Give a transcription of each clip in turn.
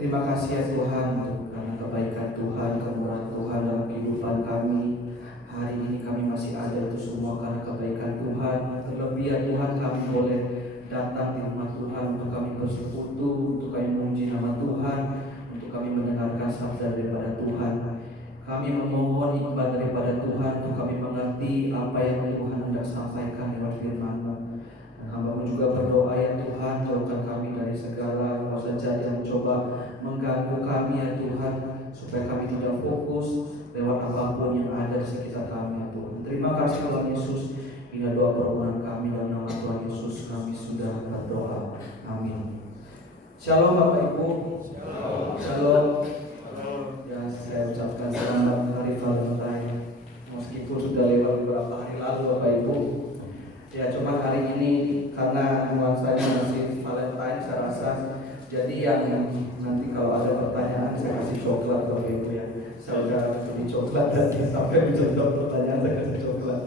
Terima kasih ya Tuhan karena kebaikan Tuhan, kemurahan Tuhan dalam kehidupan kami. Hari ini kami masih ada itu semua karena kebaikan Tuhan. Terlebih ya Tuhan, kami boleh datang di rumah Tuhan untuk kami bersekutu, untuk kami memuji nama Tuhan, untuk kami mendengarkan sabda daripada Tuhan. Kami memohon hikmat daripada Tuhan untuk kami mengerti apa yang Tuhan hendak sampaikan lewat firman-Mu. Dan hamba-Mu juga berdoa ya Tuhan, jauhkan kami dari segala apa saja yang mencoba mengganggu kami ya Tuhan, supaya kami tidak fokus lewat apapun yang ada di sekitar kami ya Tuhan. Terima kasih Tuhan Yesus. Inilah doa permohonan kami dalam nama Tuhan Yesus. Kami sudah berdoa. Amin. Shalom Bapak Ibu. Shalom. Shalom. Ya, saya ucapkan selamat hari Valentine. Meskipun sudah lewat beberapa hari lalu Bapak Ibu. Ya, cuma hari ini karena nuansanya masih Valentine saya rasa. Jadi yang nanti kalau ada pertanyaan saya kasih coklat Bapak Ibu ya. Saya udah beli coklat dan sampai menjawab pertanyaan saya kasih coklat.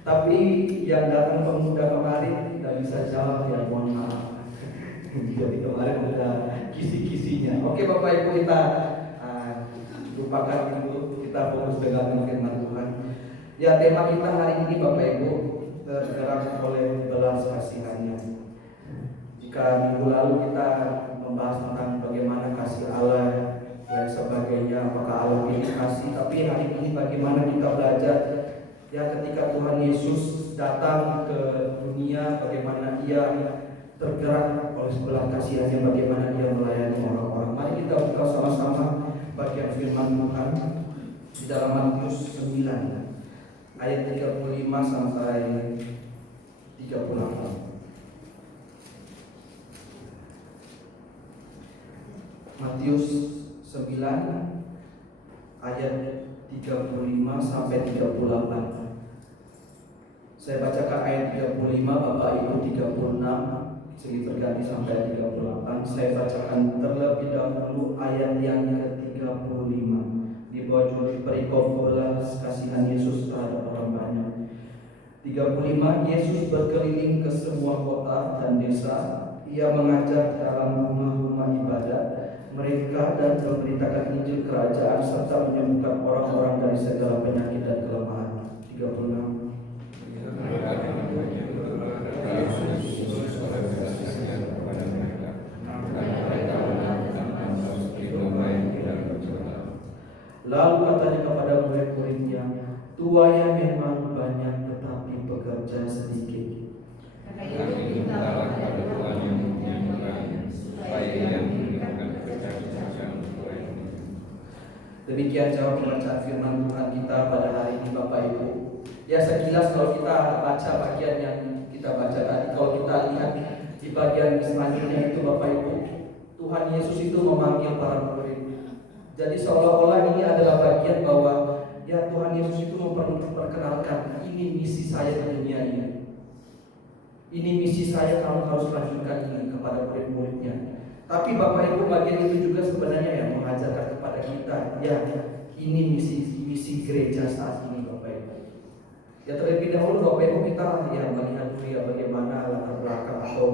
Tapi yang datang pemuda kemarin tidak bisa jawab ya, mohon maaf. Jadi kemarin ada kisi-kisinya. Oke Bapak Ibu, kita lupakan dulu, kita fokus dengan firman Tuhan. Ya, tema kita hari ini Bapak Ibu tergerak oleh belas kasihannya. Jika minggu lalu kita membahas tentang bagaimana kasih Allah dan sebagainya, apakah Allah ini kasih, tapi hari ini bagaimana kita belajar ya ketika Tuhan Yesus datang ke dunia, bagaimana Ia tergerak oleh belas kasihannya, bagaimana Dia melayani orang-orang. Mari kita buka sama-sama bagian firman Tuhan di dalam Matius 9 ayat 35 sampai 38. Matius 9 ayat 35 sampai 38. Saya bacakan ayat 35, Bapak Ibu 36, silih berganti sampai 38. Saya bacakan terlebih dahulu ayat yang ke-35 di bawah judul perikop belas kasihan Yesus terhadap orang banyak. 35, Yesus berkeliling ke semua kota dan desa. Ia mengajar dalam rumah-rumah ibadat mereka dan memberitakan Injil kerajaan serta menyembuhkan orang-orang dari segala penyakit dan kelemahan. 36. Lalu katanya kepada murid-muridnya, tuanya memang banyak tetapi pekerja sedikit. Demikian jawab pembacaan firman Tuhan kita pada hari ini Bapak Ibu. Ya, sekilas kalau kita baca bagian yang kita baca tadi, kalau kita lihat di bagian selanjutnya itu Bapak Ibu, Tuhan Yesus itu memanggil para murid. Jadi seolah-olah ini adalah bagian bahwa ya Tuhan Yesus itu memperkenalkan, ini misi saya di dunia ini. Ini misi saya, kamu harus lanjutkan ini kepada murid-muridnya. Tapi Bapak Ibu, bagian itu juga sebenarnya yang mengajarkan kepada kita, ya ini misi gereja saat ini Bapak Ibu. Ya, terlebih dahulu Bapak Ibu kita yang melihat dulu ya bagaimana latar belakang atau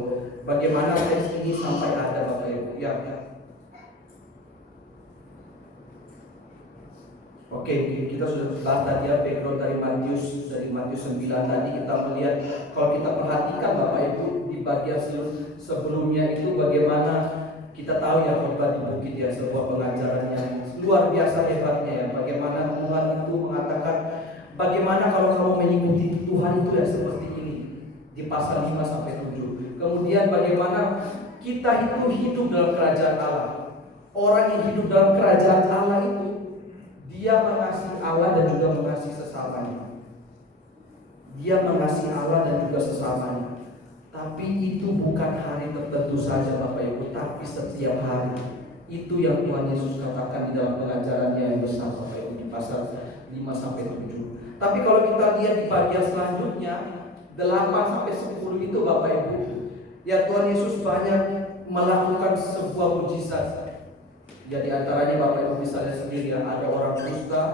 bagaimana teks ini sampai ada Bapak Ibu. Ya. Oke, kita sudah bahas tadi ya background dari Matius 9 tadi. Kita melihat, kalau kita perhatikan Bapak Ibu di bagian sebelumnya itu bagaimana kita tahu ya khotbah di bukit ya, sebuah pengajaran yang luar biasa hebatnya ya. Bagaimana Tuhan itu mengatakan bagaimana kalau kamu mengikuti Tuhan itu ya seperti ini di pasal 5 sampai 7. Kemudian bagaimana kita itu hidup dalam kerajaan Allah. Orang yang hidup dalam kerajaan Allah itu dia mengasihi Allah dan juga mengasihi sesamanya. Dia mengasihi Allah dan juga sesamanya. Tapi itu bukan hari tertentu saja Bapak Ibu, tapi setiap hari. Itu yang Tuhan Yesus katakan di dalam pengajarannya yang besar Bapak Ibu di pasal 5 sampai 7. Tapi kalau kita lihat di bagian selanjutnya 8 sampai 10 itu Bapak Ibu, ya Tuhan Yesus banyak melakukan sebuah mujizat. Jadi antaranya Bapak Ibu bisa lihat sendiri ya, ada orang kusta,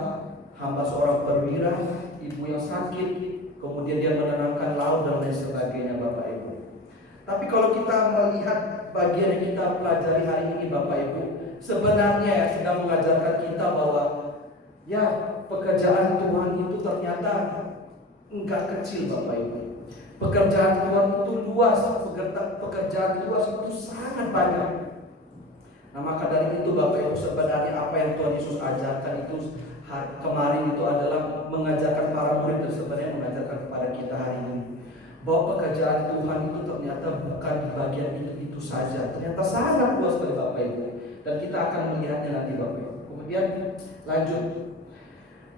hamba seorang perwira, ibu yang sakit, kemudian dia menenangkan laut dan lain sebagainya Bapak Ibu. Tapi kalau kita melihat bagian yang kita pelajari hari ini Bapak Ibu, sebenarnya ya sedang mengajarkan kita bahwa ya pekerjaan Tuhan itu ternyata enggak kecil Bapak Ibu. Pekerjaan Tuhan itu luas, pekerjaan luas itu sangat banyak. Nah maka dari itu Bapak Ibu, sebenarnya apa yang Tuhan Yesus ajarkan itu kemarin itu adalah mengajarkan para murid, dan sebenarnya mengajarkan kepada kita hari ini bahwa pekerjaan Tuhan itu ternyata bukan di bagian itu saja, ternyata sangat luas bagi Bapak Ibu, dan kita akan melihatnya nanti Bapak Ibu. Kemudian lanjut.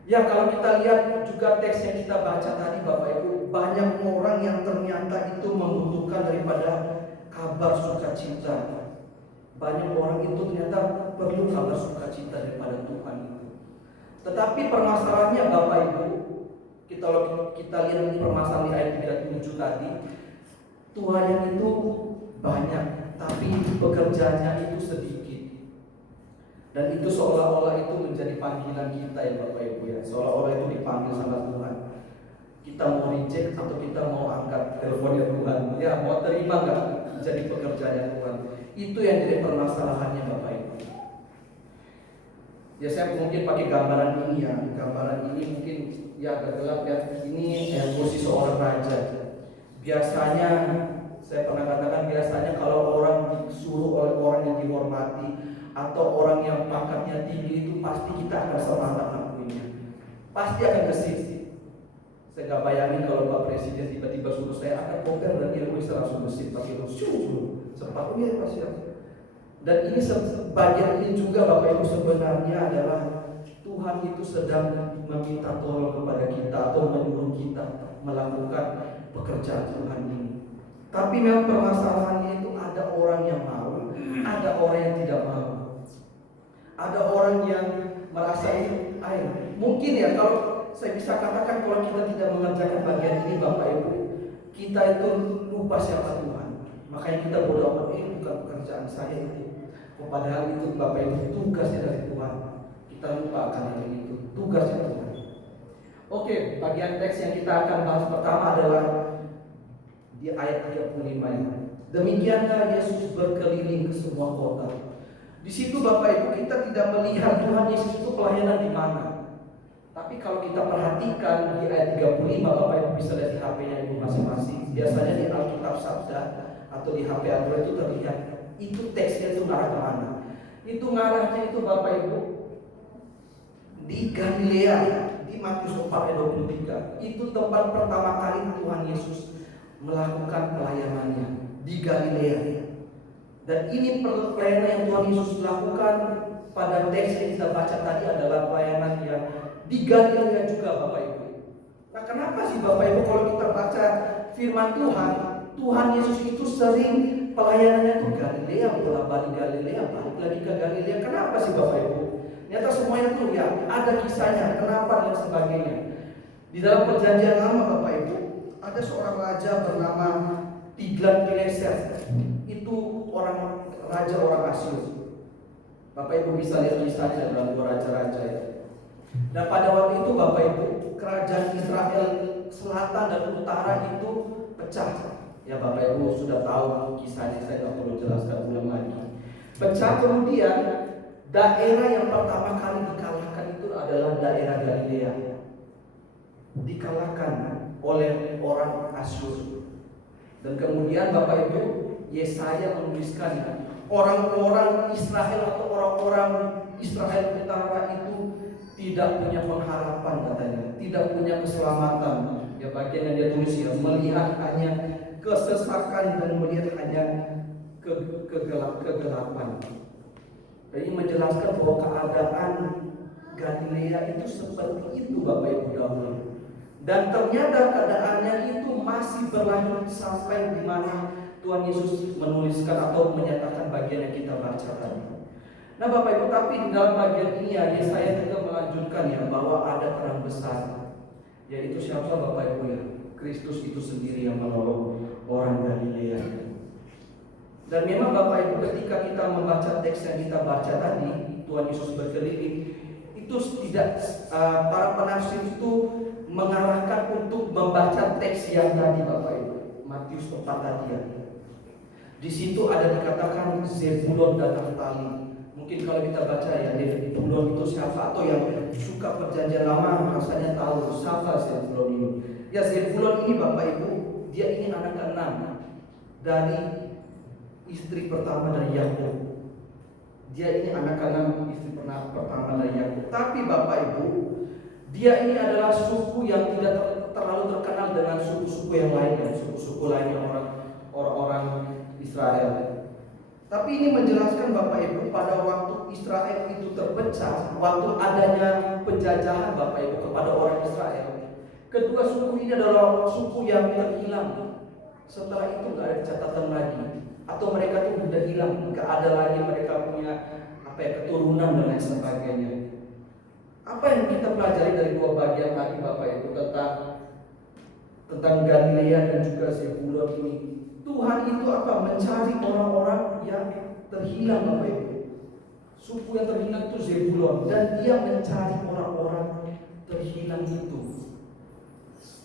Ya kalau kita lihat juga teks yang kita baca tadi Bapak Ibu, banyak orang yang ternyata itu membutuhkan daripada kabar sukacita. Banyak orang itu ternyata perlu kabar sukacita daripada Tuhan itu. Tetapi permasalahannya Bapak Ibu, kita lihat di permasalahan di ayat 37 tadi, Tuhan yang itu banyak, tapi pekerjaannya itu sedikit. Dan itu seolah-olah itu menjadi panggilan kita ya Bapak Ibu ya. Seolah-olah itu dipanggil sama Tuhan. Kita mau reject atau kita mau angkat teleponnya Tuhan. Ya mau terima nggak jadi pekerjaannya Tuhan. Itu yang jadi permasalahannya Bapak Ibu. Ya saya mungkin pakai gambaran ini ya. Gambaran ini mungkin ya agak gelap ya. Ini posisi seorang raja. Biasanya saya pernah katakan, biasanya kalau orang disuruh oleh orang yang dihormati atau orang yang pangkatnya tinggi itu pasti kita akan semangat ngakuinnya, pasti akan gesit. Saya gak bayangin kalau Pak Presiden tiba-tiba suruh saya akan koper dan dia bisa langsung gesit pakai sepatunya pasti. Dan ini sebagian ini juga Bapak Ibu sebenarnya adalah Tuhan itu sedang meminta tolong kepada kita atau menyuruh kita melakukan pekerjaan Tuhan ini. Tapi memang permasalahannya itu ada orang yang mau, ada orang yang tidak mau. Ada orang yang merasa itu mungkin ya kalau saya bisa katakan, kalau kita tidak mengerjakan bagian ini Bapak Ibu, kita itu lupa siapa Tuhan. Makanya kita berdoa, bukan pekerjaan saya itu. Padahal itu Bapak Ibu tugasnya dari Tuhan. Kita lupa akan itu tugasnya Tuhan. Oke, bagian teks yang kita akan bahas pertama adalah di ayat 35 ya. Demikianlah Yesus berkeliling ke semua kota. Di situ Bapak Ibu kita tidak melihat Tuhan Yesus itu pelayanan di mana. Tapi kalau kita perhatikan di ayat 35, Bapak Ibu bisa lihat di HP-nya Ibu masing-masing. Biasanya di Alkitab Sabda atau di HP Android itu terlihat. Itu teksnya itu ngarah kemana? Itu ngarahnya itu Bapak Ibu di Galilea, di Matius 4 ayat 23. Itu tempat pertama kali Tuhan Yesus melakukan pelayanannya di Galilea. Dan ini pelayanan yang Tuhan Yesus lakukan pada teks yang kita baca tadi adalah pelayanan yang di Galilea juga Bapak Ibu. Nah kenapa sih Bapak Ibu kalau kita baca firman Tuhan, Tuhan Yesus itu sering pelayanannya ke Galilea, bolak-balik Galilea, balik lagi ke Galilea. Kenapa sih Bapak Ibu? Ternyata semuanya tuh ya ada kisahnya, kenapa dan sebagainya. Di dalam perjanjian lama Bapak Ibu, ada seorang raja bernama Tiglat-Pileser. Itu raja orang Asyur. Bapak Ibu bisa lihat kisahnya dalam dua raja-raja ya. Dan pada waktu itu Bapak Ibu, kerajaan Israel selatan dan utara itu pecah. Ya Bapak Ibu sudah tahu kisahnya, saya tidak perlu jelaskan ulang lagi. Pecah, kemudian daerah yang pertama kali dikalahkan itu adalah daerah Galilea. Dikalahkan oleh orang Asyur. Dan kemudian Bapak Ibu, Yesaya menuliskan orang-orang Israel atau orang-orang Israel utara itu tidak punya pengharapan katanya, tidak punya keselamatan. Ya bagian yang dia tulis ya, melihat hanya kesesakan dan melihat hanya kegelapan. Jadi menjelaskan bahwa keadaan Galilea itu seperti itu Bapak Ibu dahulu. Dan ternyata keadaannya itu masih berlanjut sampai di mana Tuhan Yesus menuliskan atau menyatakan bagian yang kita baca tadi. Nah Bapak Ibu, tapi di dalam bagian ini ya Yesaya juga melanjutkan ya bahwa ada terang besar, yaitu siapa Bapak Ibu ya? Kristus itu sendiri yang menolong orang Galilea. Dan memang Bapak Ibu, ketika kita membaca teks yang kita baca tadi, Tuhan Yesus berkeliling, itu tidak para penafsir itu mengarahkan untuk membaca teks yang tadi Bapak Ibu, Matius 4 tadi ya. Di situ ada dikatakan Zebulon dan Naftali. Mungkin kalau kita baca ya Zebulon itu siapa, atau yang suka perjanjian lama rasanya tahu siapa Zebulon ini. Ya, Zebulon ini Bapak Ibu, dia ini anak keenam dari istri pertama dari Yakub. Dia ini anak keenam istri pertama dari Yakub. Tapi Bapak Ibu, dia ini adalah suku yang tidak terlalu terkenal dengan suku-suku yang lainnya, suku-suku lainnya orang-orang Israel. Tapi ini menjelaskan Bapak Ibu, pada waktu Israel itu terpecah, waktu adanya penjajahan Bapak Ibu kepada orang Israel, kedua suku ini adalah suku yang terhilang. Setelah itu nggak ada catatan lagi, atau mereka tuh sudah hilang, nggak ada lagi mereka punya keturunan dan lain sebagainya. Apa yang kita pelajari dari dua bagian tadi Bapak Ibu tentang Galilea dan juga Zebulon ini? Tuhan itu mencari orang-orang yang terhilang Bapak Ibu. Suku yang terhilang itu Zebulon, dan dia mencari orang-orang terhilang itu,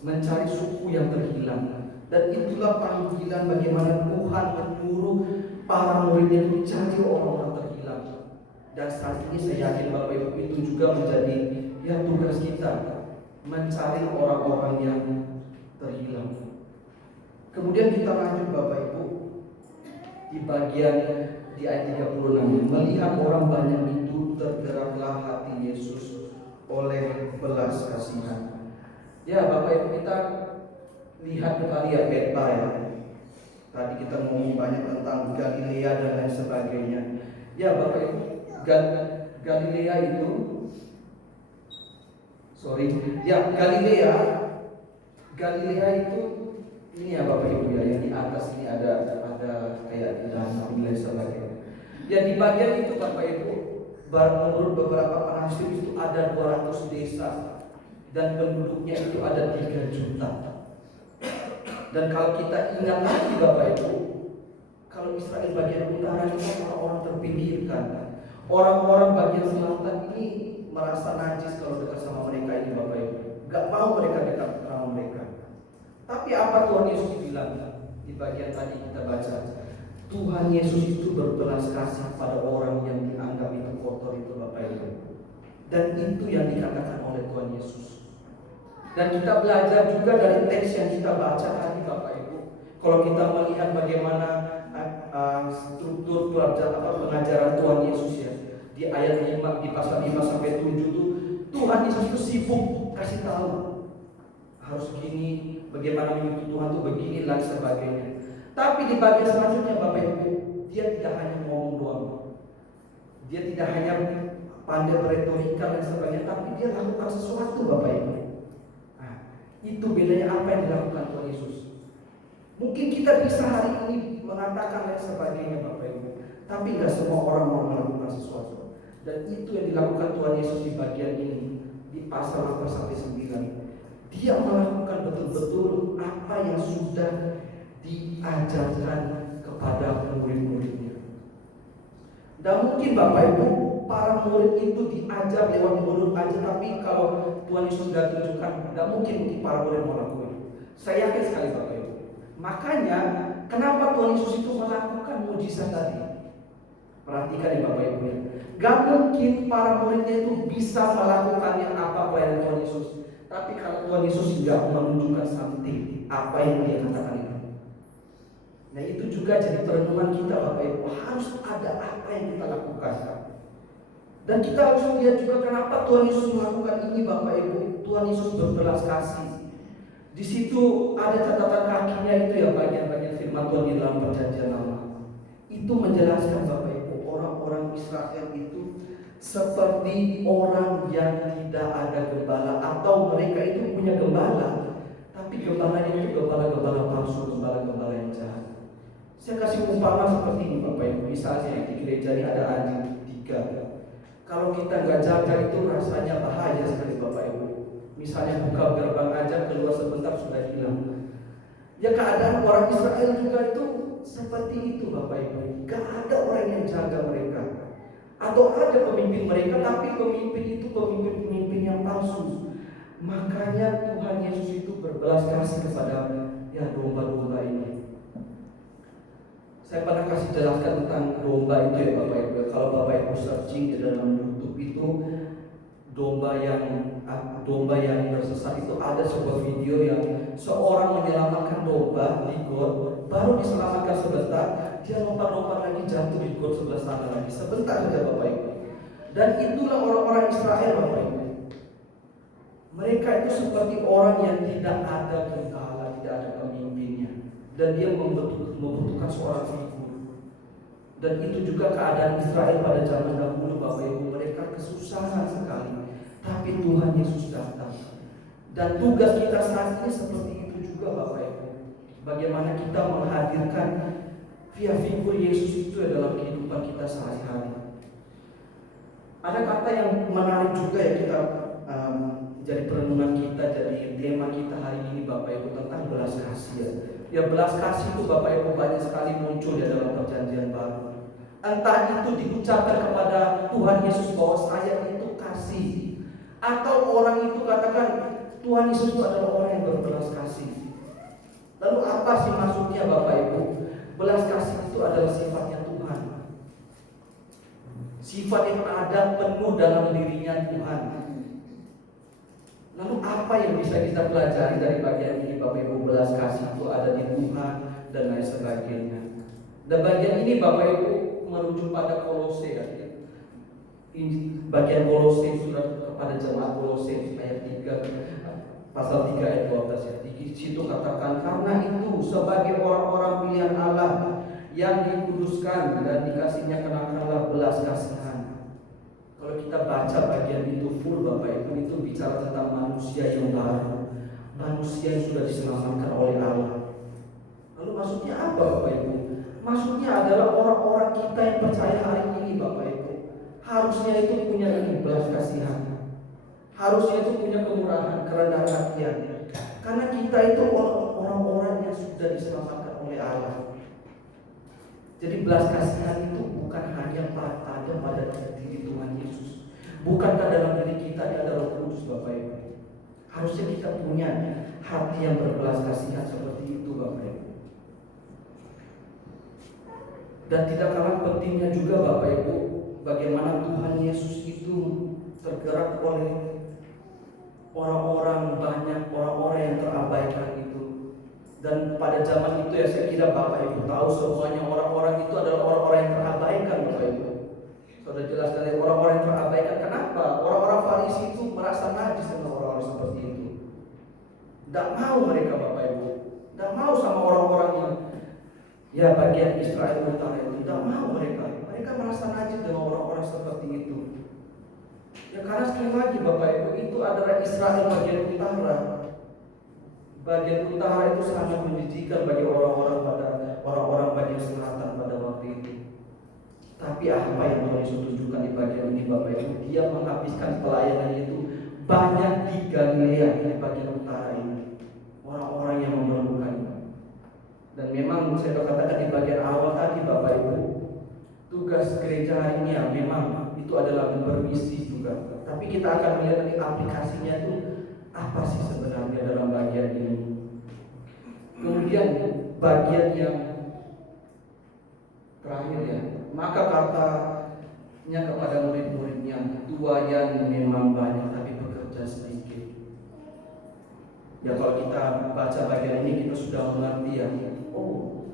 mencari suku yang terhilang. Dan itulah panggilan bagaimana Tuhan menyuruh para muridnya itu mencari orang-orang terhilang. Dan saat ini saya yakin Bapak Ibu itu juga menjadi tugas kita, mencari orang-orang yang terhilang. Kemudian kita lanjut Bapak Ibu di ayat 36, melihat orang banyak itu tergeraklah hati Yesus oleh belas kasihan. Ya Bapak Ibu, kita lihat kembali ya peta ya. Tadi kita ngomong banyak tentang Galilea dan lain sebagainya. Ya Bapak Ibu, Galilea itu itu ini ya Bapak Ibu ya, yang di atas ini ada kayak danau dan sebagainya. Ya di bagian itu Bapak Ibu, menurut beberapa penafsir itu ada 200 desa dan penduduknya itu ada 3 juta. Dan kalau kita ingat lagi Bapak Ibu, kalau Israel bagian utara itu orang-orang terpinggirkan, orang-orang bagian selatan ini merasa najis kalau dekat sama mereka ini Bapak Ibu, gak mau mereka dekat sama mereka. Tapi apa Tuhan Yesus bilang di bagian tadi kita baca? Tuhan Yesus itu berbelas kasih pada orang yang dianggap itu kotor itu Bapak Ibu. Dan itu yang dikatakan oleh Tuhan Yesus. Dan kita belajar juga dari teks yang kita baca tadi Bapak Ibu. Kalau kita melihat bagaimana struktur pengajaran Tuhan Yesus ya, di ayat 5, di pasal 5 sampai 7 itu Tuhan Yesus itu sibuk kasih tahu harus begini, bagaimana mengikuti Tuhan itu begini dan sebagainya. Tapi di bagian selanjutnya Bapak Ibu, dia tidak hanya ngomong doang, dia tidak hanya pandai retorika dan sebagainya, tapi dia lakukan sesuatu Bapak Ibu. Nah, itu bedanya apa yang dilakukan Tuhan Yesus. Mungkin kita bisa hari ini mengatakan dan sebagainya Bapak Ibu, tapi nggak semua orang mau melakukan sesuatu. Dan itu yang dilakukan Tuhan Yesus di bagian ini, di pasal 4 sampai 9. Dia melakukan betul-betul apa yang sudah diajarkan kepada murid-muridnya. Dan mungkin Bapak Ibu, para murid itu diajar lewat mulut aja, tapi kalau Tuhan Yesus sudah tunjukkan, tidak mungkin para murid melakukan. Saya yakin sekali Bapak Ibu. Makanya kenapa Tuhan Yesus itu melakukan mujizat tadi? Perhatikan ya Bapak Ibu ya. Gak mungkin para muridnya itu bisa melakukan yang apa pelayanan Tuhan Yesus. Tapi kalau Tuhan Yesus tidak menunjukkan something, apa yang dia katakan itu. Nah itu juga jadi perenungan kita Bapak Ibu. Harus ada apa yang kita lakukan. Dan kita harus lihat juga kenapa Tuhan Yesus melakukan ini Bapak Ibu. Tuhan Yesus berbelas kasih. Di situ ada catatan kakinya itu ya, bagian-bagian firman Tuhan di dalam perjanjian lama. Itu menjelaskan Bapak Ibu, orang-orang Israel itu seperti orang yang tidak ada gembala, atau mereka itu punya gembala, tapi gembalanya itu gembala-gembala palsu, gembala-gembala yang jahat. Saya kasih umpama seperti ini Bapak Ibu. Misalnya di gereja ini ada anjing 3. Kalau kita nggak jaga itu rasanya bahaya sekali Bapak Ibu. Misalnya buka gerbang aja, keluar sebentar sudah hilang. Ya keadaan orang Israel juga itu seperti itu Bapak Ibu. Gak ada orang yang jaga mereka. Atau ada pemimpin mereka, tapi pemimpin itu pemimpin yang palsu. Makanya Tuhan Yesus itu berbelas kasih kepada domba-domba ini. Saya pernah kasih jelaskan tentang domba itu ya Bapak Ibu. Kalau Bapak Ibu searching di dalam YouTube itu domba yang tersesat itu, ada sebuah video yang seorang menyelamatkan domba di got, baru diselamatkan sebentar, dia lompat-lompat lagi jatuh di got sebelah sana lagi, sebentar saja Bapak Ibu. Dan itulah orang-orang Israel Bapak Ibu. Mereka itu seperti orang yang tidak ada gembala, tidak ada pemimpinnya, dan dia membutuhkan seorang figur. Dan itu juga keadaan Israel pada zaman dahulu Bapak Ibu. Mereka kesusahan sekali, tapi Tuhan Yesus datang. Dan tugas kita saat ini seperti itu juga Bapak Ibu. Bagaimana kita menghadirkan via figur Yesus itu dalam kehidupan kita sehari-hari. Ada kata yang menarik juga ya kita jadi perenungan kita, jadi tema kita hari ini Bapak Ibu, tentang belas kasih ya. Belas kasih itu Bapak Ibu banyak sekali muncul ya dalam perjanjian baru. Entah itu diucapkan kepada Tuhan Yesus bahwa saya itu kasih, atau orang itu katakan Tuhan Yesus itu adalah orang yang berbelas kasih. Lalu apa sih maksudnya Bapak Ibu? Belas kasih itu adalah sifatnya Tuhan, sifat yang ada penuh dalam dirinya Tuhan. Lalu apa yang bisa kita pelajari dari bagian ini Bapak Ibu? Belas kasih itu ada di Tuhan dan lain sebagainya. Dan bagian ini Bapak Ibu merujuk pada Kolose ya. Bagian Kolose, surat kepada jemaat Kolose ayat 3, pasal 3 ayat 12 ya. Di situ katakan, karena itu sebagai orang-orang pilihan Allah yang dikuduskan dan dikasihnya kenakanlah belas kasihan. Kalau kita baca bagian itu full Bapak Ibu, itu bicara tentang manusia yang baru, manusia yang sudah diselamatkan oleh Allah. Lalu maksudnya apa Bapak Ibu? Maksudnya adalah orang-orang kita yang percaya hari ini Bapak Ibu, harusnya itu punya ini belas kasihan, harusnya itu punya kemurahan, kerendahan hati. Karena kita itu orang-orang yang sudah diselamatkan oleh Allah. Jadi belas kasihan itu bukan hanya ada pada diri Tuhan Yesus. Bukankah dalam diri kita ada Roh Kudus Bapak Ibu? Harusnya kita punya hati yang berbelas kasihan seperti itu Bapak Ibu. Dan tidak kalah pentingnya juga Bapak Ibu, bagaimana Tuhan Yesus itu tergerak oleh orang-orang banyak, orang-orang yang terabaikan itu. Dan pada zaman itu ya, saya kira Bapak Ibu tahu semuanya orang-orang itu adalah orang-orang yang terabaikan Bapak Ibu. Sudah jelas dari orang-orang yang terabaikan. Kenapa? Orang-orang Farisi itu merasa najis dengan orang-orang seperti itu. Tidak mau mereka Bapak Ibu, tidak mau sama orang-orang yang ya bagian Israel Utara itu, tidak mau mereka. Mereka merasa najis dengan orang-orang seperti itu. Ya karena sekali lagi Bapak Ibu, itu adalah Israel bagian utara. Bagian utara itu sangat menjijikan bagi orang-orang bagian selatan pada waktu itu. Tapi apa yang Tuhan Yesus tunjukkan di bagian ini Bapak Ibu? Dia menghabiskan pelayanan itu banyak di Galilea, di bagian utara ini. Orang-orang yang memerlukan. Dan memang saya katakan di bagian awal tadi Bapak Ibu, tugas gereja hari ini ya memang itu adalah bermisi juga. Tapi kita akan melihat nanti aplikasinya itu apa sih sebenarnya dalam bagian ini. Kemudian bagian yang terakhir ya, maka katanya kepada murid-muridnya, tuayan memang banyak tapi bekerja sedikit. Ya kalau kita baca bagian ini kita sudah mengerti ya, oh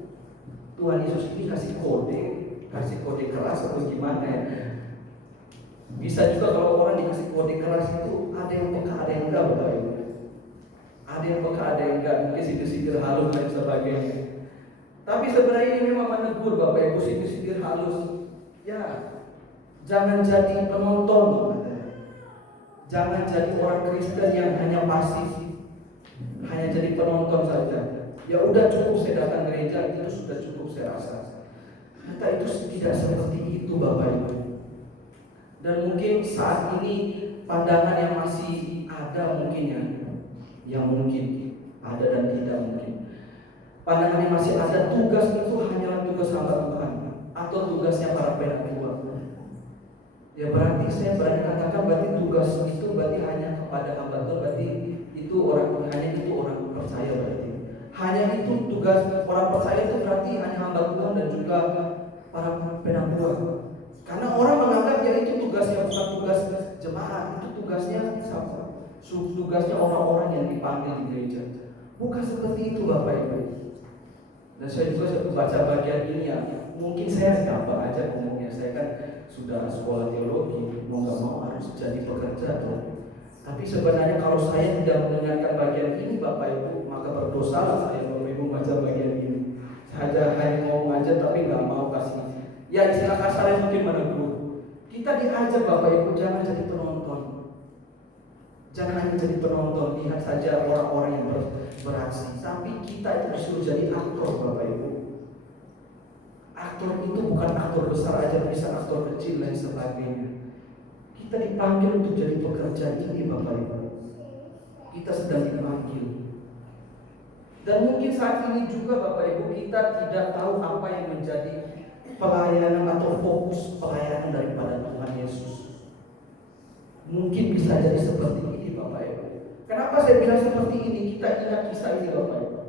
Tuhan Yesus ini kasih kode keras atau gimana ya. Bisa juga kalau orang dikasih kode keras itu ada yang peka, ada yang enggak Bapak Ibu. Ada yang peka, ada yang enggak, mungkin sindir-sindir halus dan sebagainya. Tapi sebenarnya ini memang menegur Bapak Ibu, sindir-sindir halus. Ya, jangan jadi penonton. Jangan jadi orang Kristen yang hanya pasif, hanya jadi penonton saja. Ya udah cukup saya datang gereja, itu sudah cukup saya rasa. Kata itu tidak seperti itu Bapak Ibu. Dan mungkin saat ini pandangan yang masih ada mungkin ya, yang mungkin ada dan tidak mungkin. Pandangan yang masih ada, tugas itu hanyalah tugas hamba Tuhan atau tugasnya para penatua. Ya berarti saya berani katakan berarti tugas itu berarti hanya kepada hamba Tuhan, berarti itu orang hanya itu orang percaya berarti. Hanya itu tugas orang percaya itu berarti hanya hamba Tuhan dan juga para penampuan. Karena orang menganggap ya itu tugasnya bukan tugas jemaat, itu tugasnya siapa? Tugasnya orang-orang yang dipanggil di gereja. Bukan seperti itu Bapak Ibu. Dan saya juga baca bagian ini ya. Mungkin saya gampang aja ngomongnya. Saya kan sudah sekolah teologi, mau nggak mau harus jadi pekerja tuh. Tapi sebenarnya kalau saya tidak mendengarkan bagian ini Bapak Ibu, maka berdosalah saya Bapak Ibu baca bagian ini. Saya hanya ngomong aja tapi nggak mau kasih. Ya istilah kasarnya mungkin menegur. Kita diajar Bapak Ibu jangan jadi penonton. Jangan hanya jadi penonton, lihat saja orang-orang yang beraksi. Tapi kita itu disuruh jadi aktor Bapak Ibu. Aktor itu bukan aktor besar aja, bisa aktor kecil dan sebagainya. Kita dipanggil untuk jadi pekerja ini Bapak Ibu. Kita sedang dipanggil. Dan mungkin saat ini juga Bapak Ibu kita tidak tahu apa yang menjadi pelayanan atau fokus pelayanan daripada Tuhan Yesus. Mungkin bisa jadi seperti ini Bapak Ibu. Kenapa saya bilang seperti ini? Kita ingat kisah ini Bapak Ibu.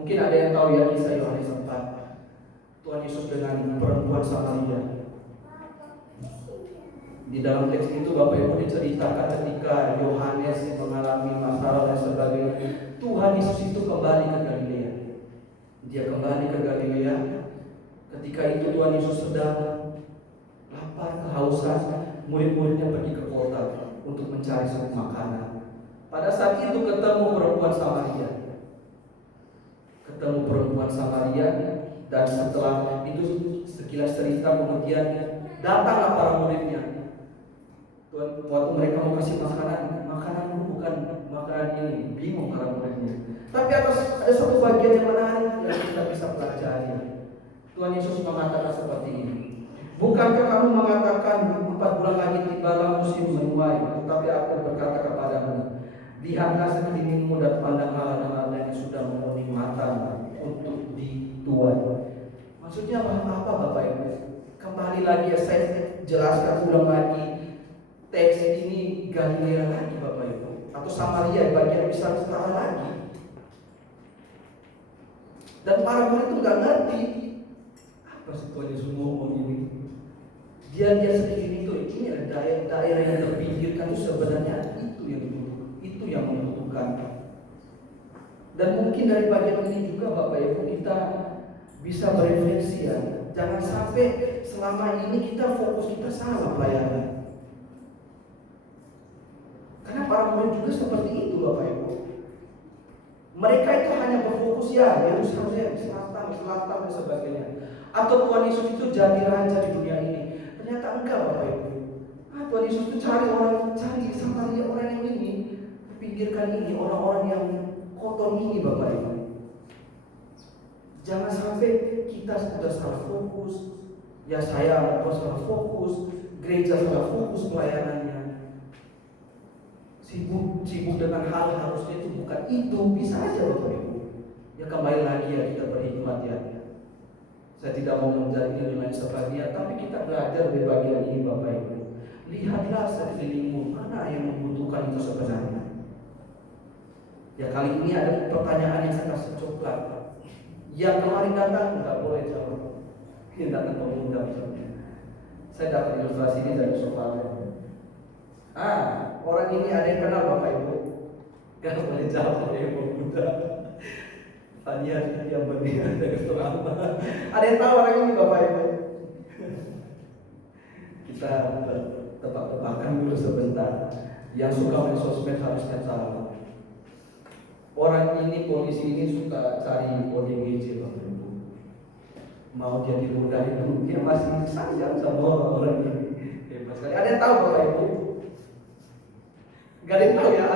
Mungkin ada yang tahu ya kisah Yohanes 4. Tuhan Yesus dengan perempuan Samaria. Di dalam teks itu Bapak Ibu diceritakan ketika Yohanes mengalami masalah dan sebagainya, Tuhan Yesus itu kembali ke Galilea. Dia kembali ke Galilea. Ketika itu Tuhan Yesus sedang lapar, kehausan, murid-muridnya pergi ke kota untuk mencari suatu makanan. Pada saat itu ketemu perempuan Samaria. Ketemu perempuan Samaria dan setelah itu sekilas cerita kemudian datanglah para muridnya. Waktu mereka mau kasih makanan bukan makanan ini, bingung para muridnya. Tapi ada satu bagian yang menarik yang kita bisa pelajari. Tuhan Yesus mengatakan seperti ini. Bukankah kamu mengatakan 4 bulan lagi tibalah musim menuai? Tetapi aku berkata kepadamu, lihatlah sekelilingmu dan pandanglah ladang-ladang yang sudah memenuhi matang untuk dituai. Maksudnya apa Bapak Ibu? Kembali lagi saya jelaskan ulang lagi. Teks ini Galilea lagi Bapak Ibu, atau Samaria bagian besar utara lagi. Dan para murid itu nggak ngerti apa sih Tuhan Yesus ngomong ini. Dia sendiri itu ini daerah yang terpinggirkan itu sebenarnya itu yang membutuhkan. Dan mungkin dari bagian ini juga Bapak Ibu kita bisa berefleksi ya. Jangan sampai selama ini kita fokus kita salah pelayanan. Karena para murid juga seperti itu Bapak Ibu. Mereka itu hanya berfokus ya Yerusalem, selatan dan sebagainya. Atau Tuhan Yesus itu jadi raja di dunia ini. Ternyata enggak Bapak Ibu. Tuhan Yesus itu cari Samaria, orang yang ini, pinggirkan ini, orang-orang yang kotor ini Bapak Ibu. Jangan sampai kita sudah salah fokus. Ya saya salah fokus, gereja salah fokus pelayanannya. Sibuk dengan hal harusnya itu bukan itu, bisa aja Bapak Ibu. Ya kembali lagi ya kita berhikmat ya. Saya tidak mau menjadi nilai sebagian, tapi kita belajar dari bagian ini Bapak Ibu. Lihatlah sekelilingmu, mana yang membutuhkan itu sebenarnya. Ya kali ini ada pertanyaan yang saya kasih coklat. Yang kemarin datang nggak boleh jawab. Ini datang pemuda misalnya. Saya dapat ilustrasi ini dari Sofale. Orang ini ada yang kenal Bapak Ibu? Gak boleh jawab oleh pemuda. Tanya yang berdiri dari setelah. Ada yang tahu orang ini Bapak Ibu? Kita tebak-tebakan dulu sebentar. Yang suka main sosmed harusnya tahu. Orang ini, polisi ini suka cari ODGJ Bapak Ibu. Mau jadi muda itu, dia masih sayang sama orang ini. Hebat sekali. Ada yang tahu Bapak Ibu? Gak ada yang tahu ya?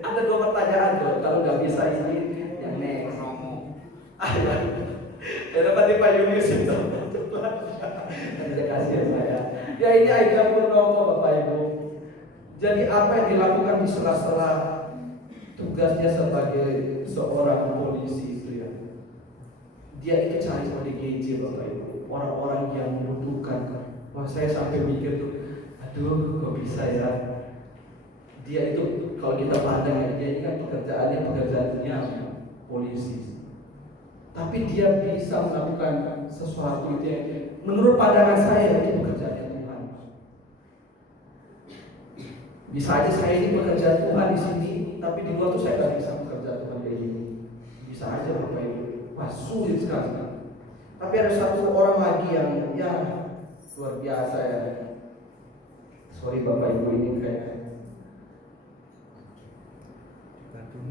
Ada 2 pertanyaan tuh. Kalau nggak bisa ini, yang next. Ya dapat Pak Yunus itu. Terima kasih saya. Ya ini Aida Purnomo Bapak Ibu. Jadi apa yang dilakukan di sela-sela tugasnya sebagai seorang polisi itu ya? Dia itu cari ODGJ Bapak Ibu. Orang-orang yang membutuhkan. Wah saya sampai mikir tuh, aduh kok bisa ya? Dia itu kalau kita pandang ya, dia ini kan pekerjaannya polisi. Tapi dia bisa melakukan sesuatu itu yang menurut pandangan saya itu pekerjaan Tuhan. Bisa aja saya ini pekerjaan Tuhan di sini, tapi di luar tuh saya nggak bisa bekerja Tuhan kayak gini. Bisa aja Bapak Ibu. Wah, sulit sekali. Tapi ada satu orang lagi yang ya luar biasa ya. Sorry Bapak Ibu, ini kayak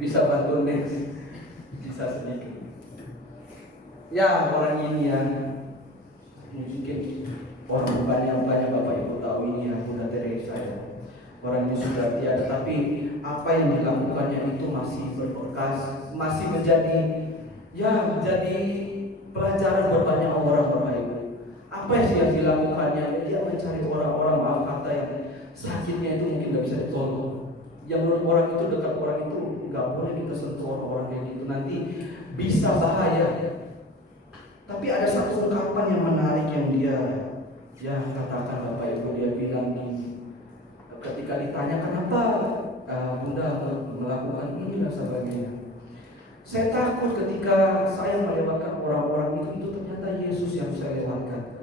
bisa bantu next, bisa sedikit. Ya, orang ini yang mungkin orang banyak Bapak Ibu tahu ini ya, Bunda Teresa ya. Orang ini sudah tiada, tapi apa yang dilakukannya itu masih berbekas, masih menjadi pelajaran buat banyak orang Bapak Ibu. Apa sih yang dilakukannya? Dia mencari orang-orang, maaf kata, yang sakitnya itu mungkin nggak bisa ditolong. Yang menurut orang itu, dekat orang itu nggak boleh kita sentuh orang-orang kayak gitu, nanti bisa bahaya. Tapi ada satu ungkapan yang menarik yang dia katakan Bapak Ibu. Dia bilang gini, ketika ditanya kenapa Bunda melakukan ini dan sebagainya, saya takut ketika saya melewatkan orang-orang itu ternyata Yesus yang saya lewatkan.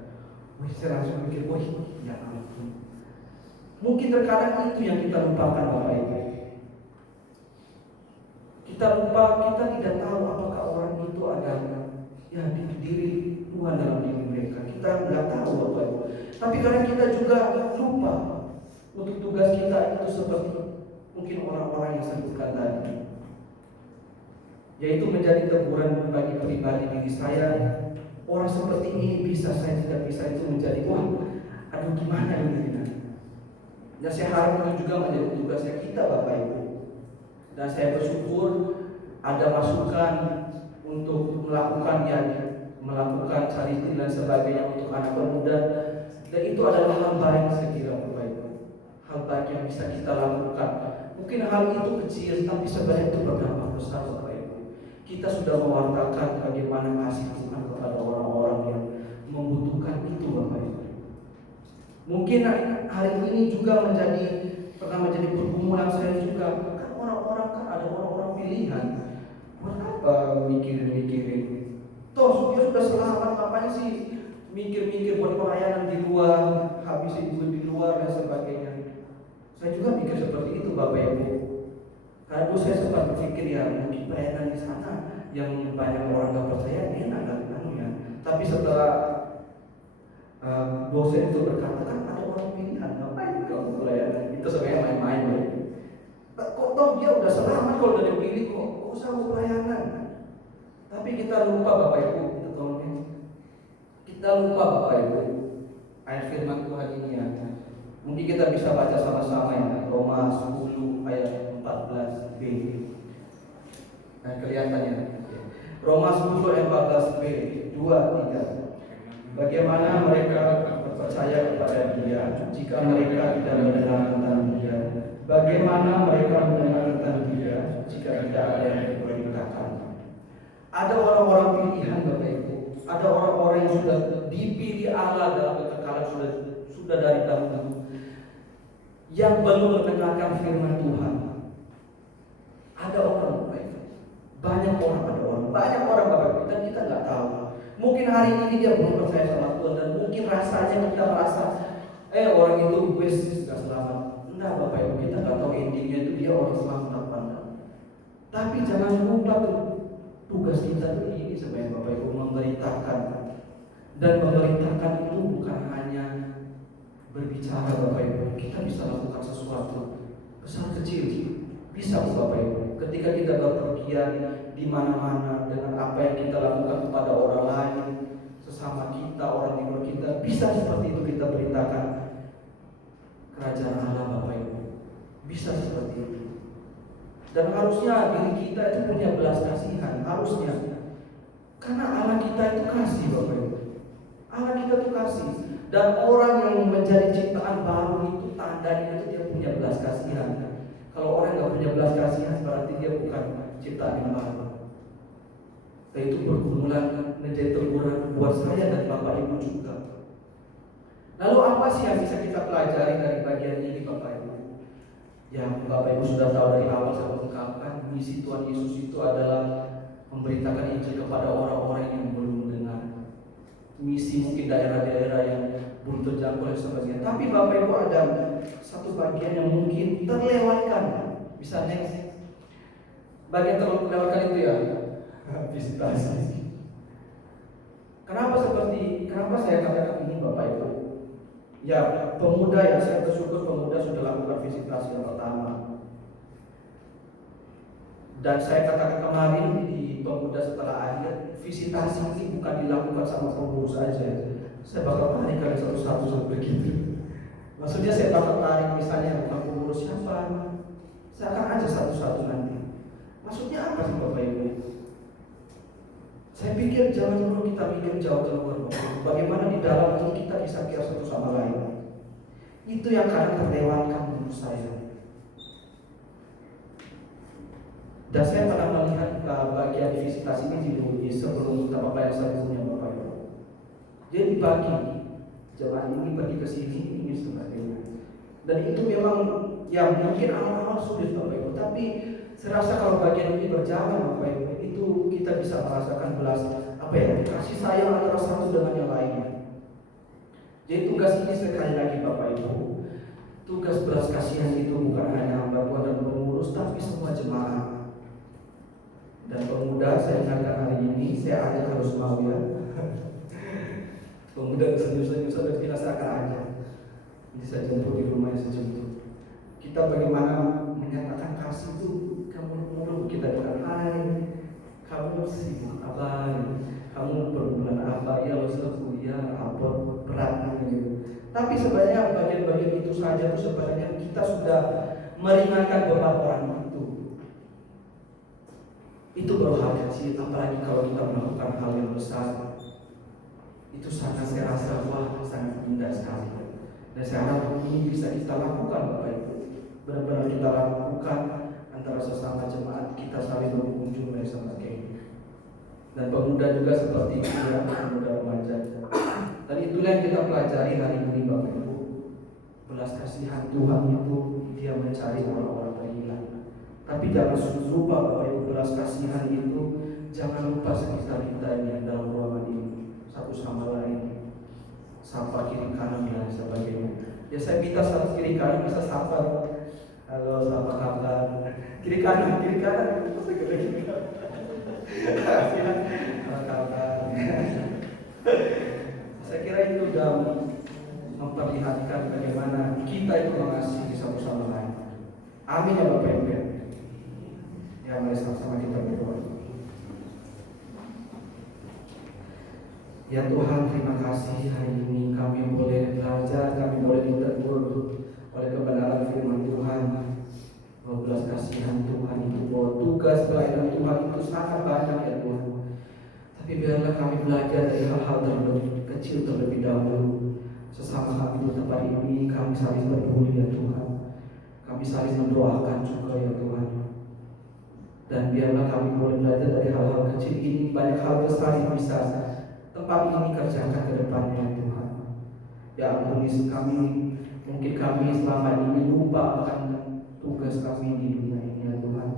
Saya langsung mikir, ya ampun. Mungkin terkadang itu yang kita lupakan Bapak Ibu. Kita lupa, kita tidak tahu apakah orang itu adalah di diri Tuhan dalam diri mereka. Kita nggak tahu Bapak Ibu. Tapi kadang kita juga lupa untuk tugas kita itu seperti mungkin orang-orang yang sebutkan tadi, yaitu menjadi teguran bagi pribadi diri saya. Orang seperti ini bisa, saya tidak bisa, itu menjadi aduh gimana ini. Ya saya harap itu juga menjadi tugasnya kita Bapak Ibu. Dan saya bersyukur ada masukan untuk melakukan charity dan sebagainya untuk anak pemuda, dan itu adalah hal baik saya kira Bapak Ibu. Hal baik yang bisa kita lakukan. Mungkin hal itu kecil, tapi sebenarnya itu berdampak besar Bapak Ibu. Kita sudah mewartakan bagaimana kasih Tuhan kepada orang-orang yang membutuhkan itu Bapak Ibu. Mungkin hari ini juga pernah menjadi pergumulan saya juga. Kan orang-orang kan ada orang-orang pilihan. Buat apa mikirin? Toh dia sudah selamat, ngapain sih mikir-mikir buat pelayanan di luar, habisin duit di luar dan sebagainya. Saya juga mikir seperti itu Bapak Ibu. Karena dulu saya sempat berpikir mungkin pelayanan di sana yang banyak orang gak percaya enak kan ya. Tapi setelah dosen itu berkata, kan ada orang pilihan, ngapain kamu pelayanan? Itu sebenarnya main-main ya. Kok toh dia udah selamat kalau udah dipilih, kok usah mau pelayanan. Tapi kita lupa Bapak Ibu, kita lupa Bapak Ibu ayat firman Tuhan ini ya. Mungkin kita bisa baca sama-sama ya, Roma 10 ayat 14b. Nah, kelihatannya Roma 10 ayat 14b 2, 3. Bagaimana mereka percaya kepada Dia jika mereka tidak mendengar tentang Dia? Bagaimana mereka mendengar tentang Dia jika tidak ada yang diberitakan? Ada orang-orang pilihan Bapak Ibu. Ada orang-orang yang sudah dipilih Allah dalam kekekalan sudah dari dahulu, yang belum mendengarkan firman Tuhan. Ada orang Bapak Ibu. Banyak orang Bapak Ibu, dan kita nggak tahu. Mungkin hari ini dia belum percaya sama Tuhan, dan mungkin rasanya kita merasa orang itu nggak selamat. Enggak Bapak Ibu, kita nggak tahu intinya itu dia orang selamat apa enggak. Tapi jangan lupa tugas kita ini sebagai Bapak Ibu memberitakan. Dan memberitakan itu bukan hanya berbicara Bapak Ibu. Kita bisa lakukan sesuatu besar kecil, bisa Bapak Ibu. Ketika kita berpergian di mana-mana dengan apa yang kita lakukan kepada orang lain, sesama kita, orang di luar kita, bisa seperti itu kita beritakan kerajaan Allah Bapak Ibu. Bisa seperti itu. Dan harusnya diri kita itu punya belas kasihan, harusnya. Karena Allah kita itu kasih Bapak Ibu. Allah kita itu kasih. Dan orang yang menjadi ciptaan baru itu tandanya itu dia punya belas kasihan. Kalau orang nggak punya belas kasihan berarti dia bukan ciptaan yang baru. Dan itu pergumulan menjadi teguran buat saya dan Bapak Ibu juga. Lalu apa sih yang bisa kita pelajari dari bagian ini Bapak Ibu? Yang Bapak Ibu sudah tahu dari awal saya ungkapkan, misi Tuhan Yesus itu adalah memberitakan Injil kepada orang-orang yang belum dengar. Misi mungkin daerah-daerah yang belum terjangkau oleh sebagian. Tapi Bapak Ibu ada satu bagian yang mungkin terlewatkan. Misalnya bagian terlewatkan itu ya visitasi. Kenapa saya katakan ini Bapak Ibu? Ya, pemuda yang saya bersyukur pemuda sudah lakukan visitasi yang pertama. Dan saya katakan kemarin di pemuda setelah akhir, visitasi ini bukan dilakukan sama pengurus saja. Saya bakal tarik kalian satu-satu sampai begitu. Maksudnya saya bakal tarik misalnya bukan pengurus siapa, saya akan aja satu-satu nanti. Maksudnya apa sih Bapak Ibu? Saya pikir jangan dulu kita mikir jauh keluar Bapak Ibu. Bagaimana di dalam itu kita bisa care satu sama lain. Itu yang kadang terlewatkan menurut saya. Dan saya pernah melihat bagian visitasi ini di sebelum Bapak yang sebelumnya Bapak Ibu. Dia dibagi, jemaat ini pergi ke sini, ini sebagainya. Dan itu memang ya mungkin awal-awal sulit Bapak Ibu, tapi saya rasa kalau bagian ini berjalan Bapak Ibu, itu kita bisa merasakan kasih sayang antara satu dengan yang lainnya. Jadi tugas ini sekali lagi Bapak Ibu, tugas belas kasihan itu bukan hanya hamba Tuhan dan pengurus, tapi semua jemaat. Dan pemuda saya ingatkan hari ini, saya ajak harus mau ya. Pemuda senyum-senyum sampai final saya akan ajak. Bisa jemput di rumah yang sejemput. Kita bagaimana menyatakan kasih itu, kamu kita bilang hai, kamu sibuk apa, kamu berbulan apa, ya lo kuliah apa berat gitu. Tapi sebenarnya bagian-bagian itu saja itu sebenarnya kita sudah meringankan beban orang itu. Itu baru hal kecil, apalagi kalau kita melakukan hal yang besar. Itu sangat saya rasa sangat indah sekali. Dan saya harap ini bisa kita lakukan Bapak Ibu. Benar-benar kita lakukan antara sesama jemaat, kita saling berkunjung dan sebagainya. Dan pemuda juga seperti itu ya, pemuda remaja. Dan itulah yang kita pelajari hari ini Bapak Ibu. Belas kasihan Tuhan itu dia mencari orang-orang terhilang. Tapi jangan lupa Bapak Ibu, belas kasihan itu jangan lupa sekitar kita ini dalam ruangan ini satu sama lain. Sapa kiri kanan dan sebagainya. Ya saya minta satu kiri kanan bisa sapa. Halo, sapa kabar. Kiri kanan. Masa kiri kanan? Apa kabar? Saya kira itu sudah memperlihatkan bagaimana kita itu mengasihi satu sama lain. Amin ya Bapak Ibu. Ya mari sama-sama kita berdoa. Ya Tuhan, terima kasih hari ini kami boleh belajar, kami boleh ditegur oleh kebenaran firman Tuhan. Belas kasihan Tuhan itu bahwa tugas pelayanan Tuhan itu sangat banyak ya Tuhan. Tapi biarlah kami belajar dari hal-hal terlebih kecil terlebih dahulu. Sesama kami di tempat ini kami saling peduli ya Tuhan. Kami saling mendoakan juga ya Tuhan. Dan biarlah kami boleh belajar dari hal-hal kecil ini, banyak hal besar yang bisa tempat ini kerjakan ke depannya Tuhan. Ya ampuni kami, mungkin kami selama ini lupa akan tugas kami di dunia ini ya Tuhan.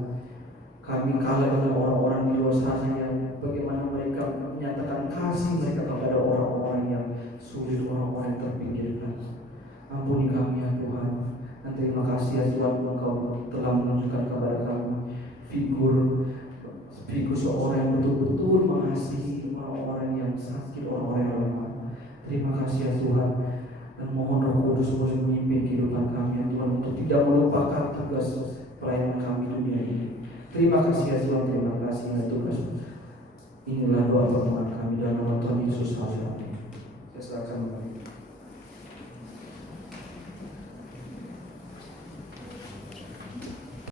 Kami kalah dengan orang-orang di luar sana yang bagaimana mereka menyatakan kasih mereka kepada orang-orang yang sulit, orang-orang yang terpinggirkan. Ampuni kami ya Tuhan. Dan terima kasih ya Tuhan, Engkau telah menunjukkan kepada kami figur seorang yang betul-betul mengasihi orang-orang yang sakit, orang-orang yang lemah. Terima kasih ya Tuhan. Dan mohon Roh Kudus boleh memimpin kehidupan kami ya Tuhan, untuk tidak melupakan tugas pelayanan kami dunia ini. Terima kasih ya Tuhan, terima kasih ya Tuhan. Inilah doa permohonan kami dalam nama Tuhan Yesus. Saya serahkan kepada